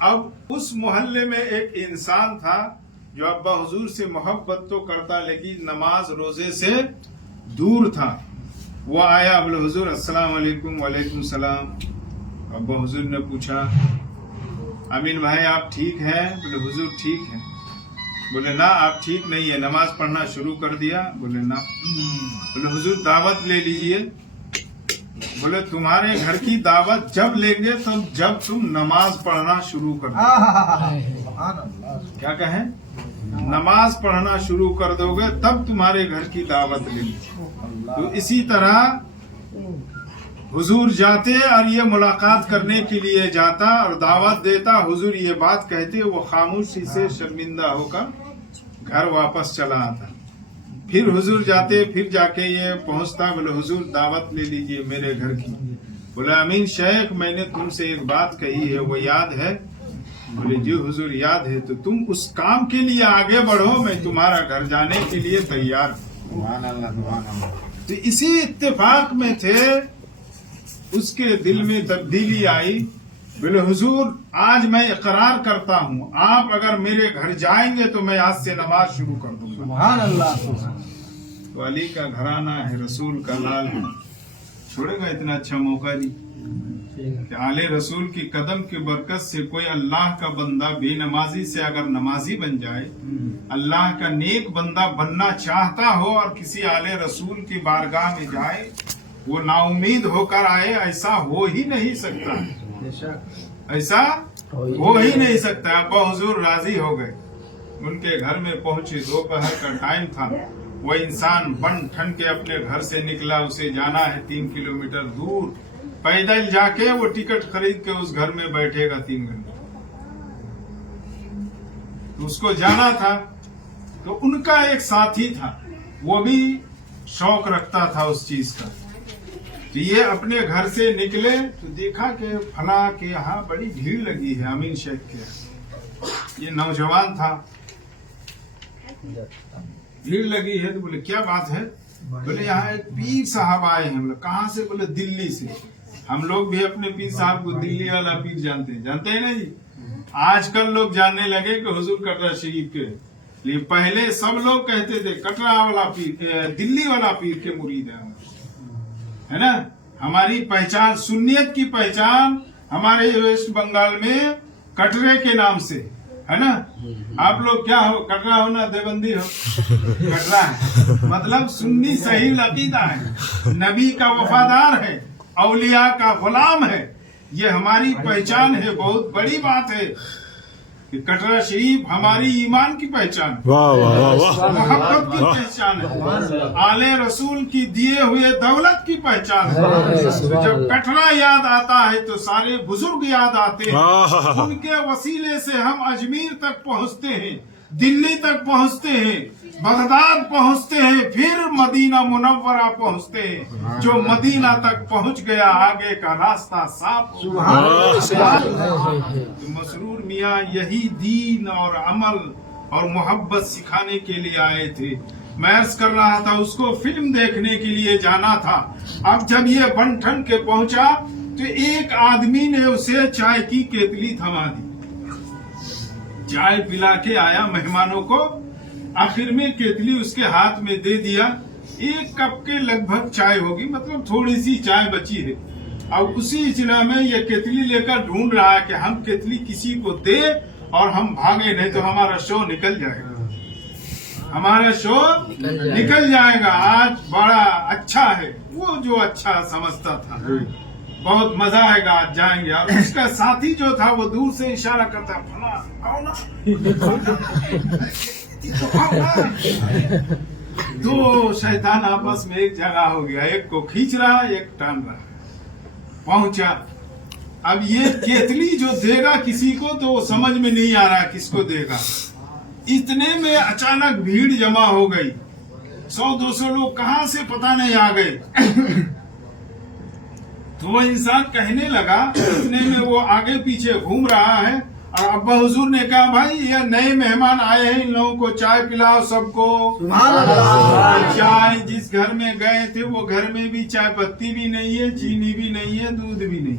اب اس محلے میں ایک انسان تھا جو ابا حضور سے محبت تو کرتا لیکن نماز روزے سے دور تھا. وہ آیا بولے حضور السلام علیکم. وعلیکم السلام. ابا حضور نے پوچھا امین بھائی آپ ٹھیک ہیں؟ بولے حضور ٹھیک ہے. بولے نا آپ ٹھیک نہیں ہے، نماز پڑھنا شروع کر دیا؟ بولے نا. بولے حضور دعوت لے لیجئے. بولے تمہارے گھر کی دعوت جب لیں گے تب جب تم نماز پڑھنا شروع کر دو. کیا کہیں؟ نماز پڑھنا شروع کر دو گے تب تمہارے گھر کی دعوت لیں گے. تو اسی طرح حضور جاتے اور یہ ملاقات کرنے کے لیے جاتا اور دعوت دیتا، حضور یہ بات کہتے، وہ خاموشی سے شرمندہ ہو کر گھر واپس چلا آتا. پھر حضور جاتے، پھر جا کے یہ پہنچتا، بولے حضور دعوت لے لیجئے میرے گھر کی. بولے امین شیخ میں نے تم سے ایک بات کہی ہے وہ یاد ہے؟ بولے جی حضور یاد ہے. تو تم اس کام کے لیے آگے بڑھو، میں تمہارا گھر جانے کے لیے تیار ہوں. تو اسی اتفاق میں تھے، اس کے دل میں تبدیلی آئی. بولے حضور آج میں اقرار کرتا ہوں آپ اگر میرے گھر جائیں گے تو میں آج سے نماز شروع کر دوں گا. سبحان اللہ. تو علی کا گھرانہ ہے، رسول کا لال ہے، چھوڑے گا اتنا اچھا موقع نہیں کہ آل رسول کی قدم کی برکت سے کوئی اللہ کا بندہ بے نمازی سے اگر نمازی بن جائے، اللہ کا نیک بندہ بننا چاہتا ہو اور کسی آل رسول کی بارگاہ میں جائے وہ نا امید ہو کر آئے، ایسا ہو ہی نہیں سکتا. ایسا ہو ہی نہیں سکتا. ابا حضور راضی ہو گئے، ان کے گھر میں پہنچے. دوپہر کا ٹائم تھا. وہ انسان بن ٹھن کے اپنے گھر سے نکلا، اسے جانا ہے 3 کلومیٹر دور. پیدل جا کے وہ ٹکٹ خرید کے اس گھر میں بیٹھے گا 3 گھنٹے. تو اس کو جانا تھا. تو ان کا ایک ساتھی تھا، وہ بھی شوق رکھتا تھا اس چیز کا. تو یہ اپنے گھر سے نکلے تو دیکھا کہ فلاں کے یہاں بڑی بھیڑ لگی ہے امین شیخ کے. یہ نوجوان تھا. بھیڑ لگی ہے تو بولے کیا بات ہے؟ بولے یہاں ایک پیر صاحب آئے ہیں. بولے کہاں سے؟ بولے دلی سے. ہم لوگ بھی اپنے پیر صاحب کو دلی والا پیر جانتے ہیں. جانتے ہیں نا جی؟ آج کل لوگ جاننے لگے کہ حضور کٹرا شریف کے، لیکن پہلے سب لوگ کہتے تھے کٹرا والا پیر، دلی والا پیر کے مرید ہیں. ہے نا؟ ہماری پہچان، سنیت کی پہچان ہمارے ویسٹ بنگال میں کٹرے کے نام سے ہے نا. آپ لوگ کیا ہو؟ کٹرا ہو نا دیوبندی ہو، کٹرا ہے مطلب سنی صحیح عقیدہ ہے، نبی کا وفادار ہے، اولیاء کا غلام ہے. یہ ہماری پہچان ہے. بہت بڑی بات ہے کہ کٹرا شریف ہماری ایمان کی پہچان ہے، محبت کی پہچان ہے، آل رسول کی دیے ہوئے دولت کی پہچان ہے. جب کٹرا یاد آتا ہے تو سارے بزرگ یاد آتے ہیں. ان کے وسیلے سے ہم اجمیر تک پہنچتے ہیں، دلی تک پہنچتے ہیں، بغداد پہنچتے ہیں، پھر مدینہ منورہ پہنچتے ہیں. جو مدینہ تک پہنچ گیا آگے کا راستہ صاف. مسرور میاں یہی دین اور عمل اور محبت سکھانے کے لیے آئے تھے. میں عرض کر رہا تھا اس کو فلم دیکھنے کے لیے جانا تھا. اب جب یہ بن ٹھن کے پہنچا تو ایک آدمی نے اسے چائے کی کیتلی تھما دی. چائے پلا کے آیا مہمانوں کو، آخر میں کیتلی اس کے ہاتھ میں دے دیا. 1 کپ کے لگ بھگ چائے ہوگی، مطلب تھوڑی سی چائے بچی ہے. اب اسی اجلا میں یہ کیتلی لے کر ڈھونڈ رہا ہے کہ ہم کیتلی کسی کو دے اور ہم بھاگے، نہیں تو ہمارا شو نکل جائے گا. ہمارا شو نکل جائے گا. آج بڑا اچھا ہے. وہ جو اچھا سمجھتا تھا، بہت مزہ آئے گا، آج جائیں گے. اور اس کا ساتھی جو تھا وہ دور سے اشارہ کرتا، فلاں آؤ نا. دو شیطان آپس میں ایک جگہ ہو گیا، ایک کو کھینچ رہا ایک ٹان رہا. پہنچا. اب یہ کیتلی جو دے گا کسی کو تو وہ سمجھ میں نہیں آ رہا کس کو دے گا. اتنے میں اچانک بھیڑ جمع ہو گئی. 100-200 لوگ کہاں سے پتہ نہیں آ گئے. تو وہ انسان کہنے لگا، اتنے میں وہ آگے پیچھے گھوم رہا ہے. اور ابا حضور نے کہا بھائی یہ نئے مہمان آئے ہیں، ان لوگوں کو چائے پلاؤ سب کو. چائے جس گھر میں گئے تھے وہ گھر میں بھی چائے پتی بھی نہیں ہے، چینی بھی نہیں ہے، دودھ بھی نہیں.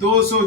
200